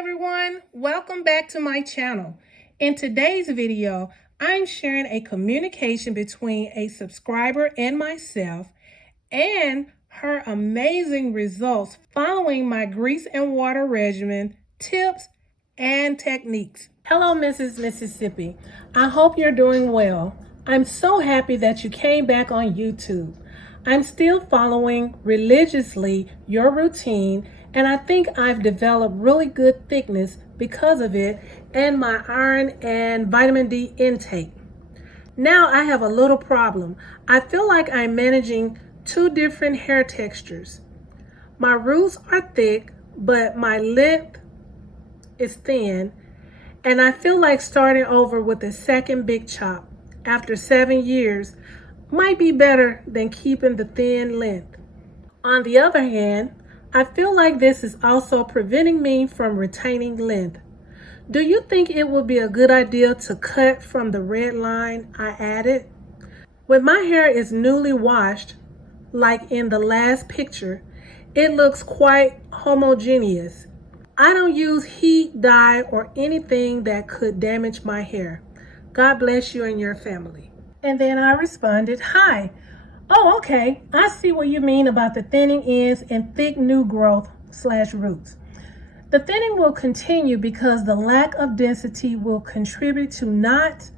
everyone, welcome back to my channel. In today's video, I'm sharing a communication between a subscriber and myself and her amazing results following my grease and water regimen, tips, and techniques. Hello, Mrs. Mississippi. I hope you're doing well. I'm so happy that you came back on YouTube. I'm still following religiously your routine, and I think I've developed really good thickness because of it and my iron and vitamin D intake. Now I have a little problem. I feel like I'm managing two different hair textures. My roots are thick, but my length is thin, and I feel like starting over with a second big chop after 7 years might be better than keeping the thin length. On the other hand, I feel like this is also preventing me from retaining length. Do you think it would be a good idea to cut from the red line I added? When my hair is newly washed, like in the last picture, it looks quite homogeneous. I don't use heat, dye, or anything that could damage my hair. God bless you and your family. And then I responded, hi. Oh, okay. I see what you mean about the thinning ends and thick new growth / roots. The thinning will continue because the lack of density will contribute to knots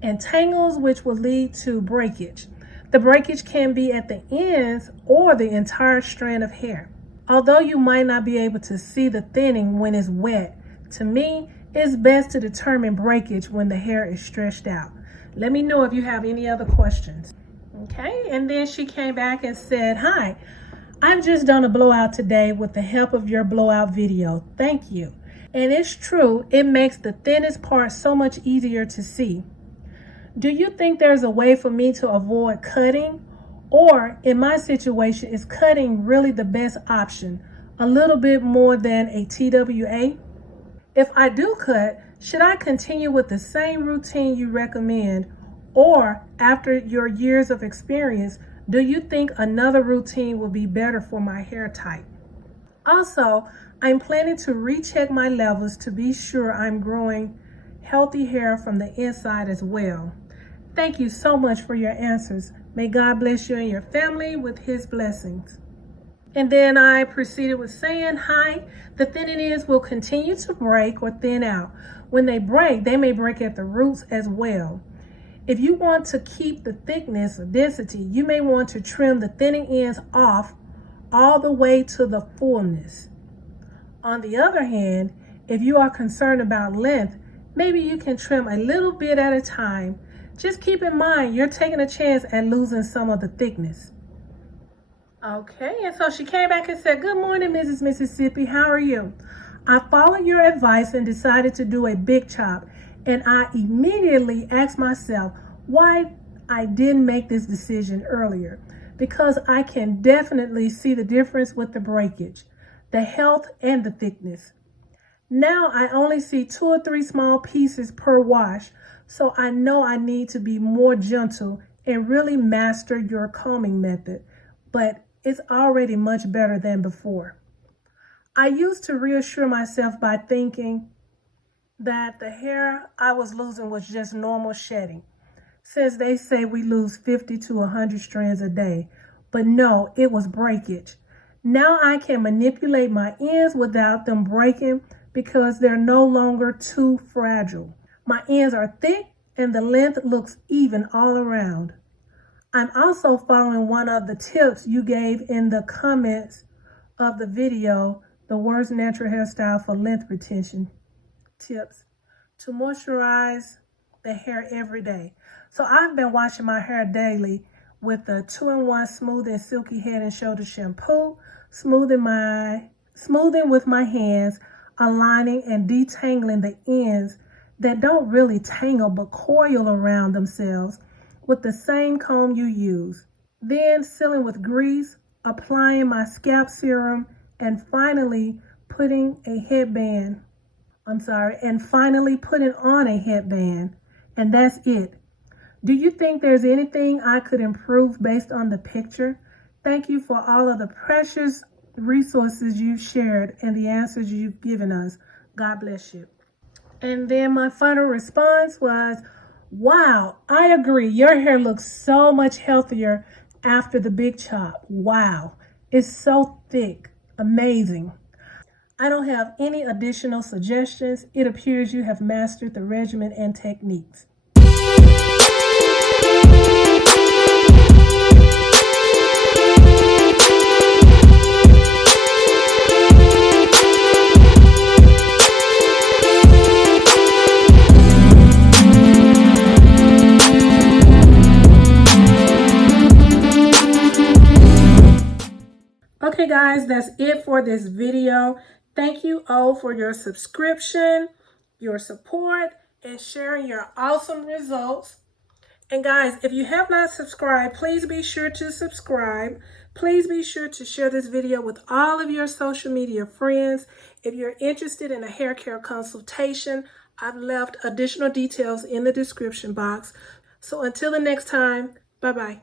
and tangles, which will lead to breakage. The breakage can be at the ends or the entire strand of hair. Although you might not be able to see the thinning when it's wet, to me, it's best to determine breakage when the hair is stretched out. Let me know if you have any other questions. Okay, and then she came back and said, hi, I've just done a blowout today with the help of your blowout video. Thank you. And it's true, it makes the thinnest part so much easier to see. Do you think there's a way for me to avoid cutting? Or in my situation, is cutting really the best option? A little bit more than a TWA? If I do cut, should I continue with the same routine you recommend? Or after your years of experience, do you think another routine will be better for my hair type? Also, I'm planning to recheck my levels to be sure I'm growing healthy hair from the inside as well. Thank you so much for your answers. May God bless you and your family with his blessings. And then I proceeded with saying, hi, the thinning ends will continue to break or thin out. When they break, they may break at the roots as well. If you want to keep the thickness or density, you may want to trim the thinning ends off all the way to the fullness. On the other hand, if you are concerned about length, maybe you can trim a little bit at a time. Just keep in mind, you're taking a chance at losing some of the thickness. Okay, and so she came back and said, good morning, Mrs. Mississippi. How are you? I followed your advice and decided to do a big chop. And I immediately asked myself why I didn't make this decision earlier. Because I can definitely see the difference with the breakage, the health, and the thickness. Now I only see 2 or 3 small pieces per wash. So I know I need to be more gentle and really master your combing method. But it's already much better than before. I used to reassure myself by thinking that the hair I was losing was just normal shedding, since they say we lose 50 to 100 strands a day. But no, it was breakage. Now I can manipulate my ends without them breaking because they're no longer too fragile. My ends are thick and the length looks even all around. I'm also following one of the tips you gave in the comments of the video, the worst natural hairstyle for length retention tips, to moisturize the hair every day. So I've been washing my hair daily with the 2-in-1 Smooth and Silky Head and Shoulder Shampoo, smoothing with my hands, aligning and detangling the ends that don't really tangle but coil around themselves with the same comb you use. Then sealing with grease, applying my scalp serum, and finally putting on a headband. And that's it. Do you think there's anything I could improve based on the picture? Thank you for all of the precious resources you've shared and the answers you've given us. God bless you. And then my final response was, wow, I agree. Your hair looks so much healthier after the big chop. Wow, it's so thick. Amazing. I don't have any additional suggestions. It appears you have mastered the regimen and techniques. Okay guys, that's it for this video. Thank you all for your subscription, your support, and sharing your awesome results. And guys, if you have not subscribed, please be sure to subscribe. Please be sure to share this video with all of your social media friends. If you're interested in a hair care consultation, I've left additional details in the description box. So until the next time, bye-bye.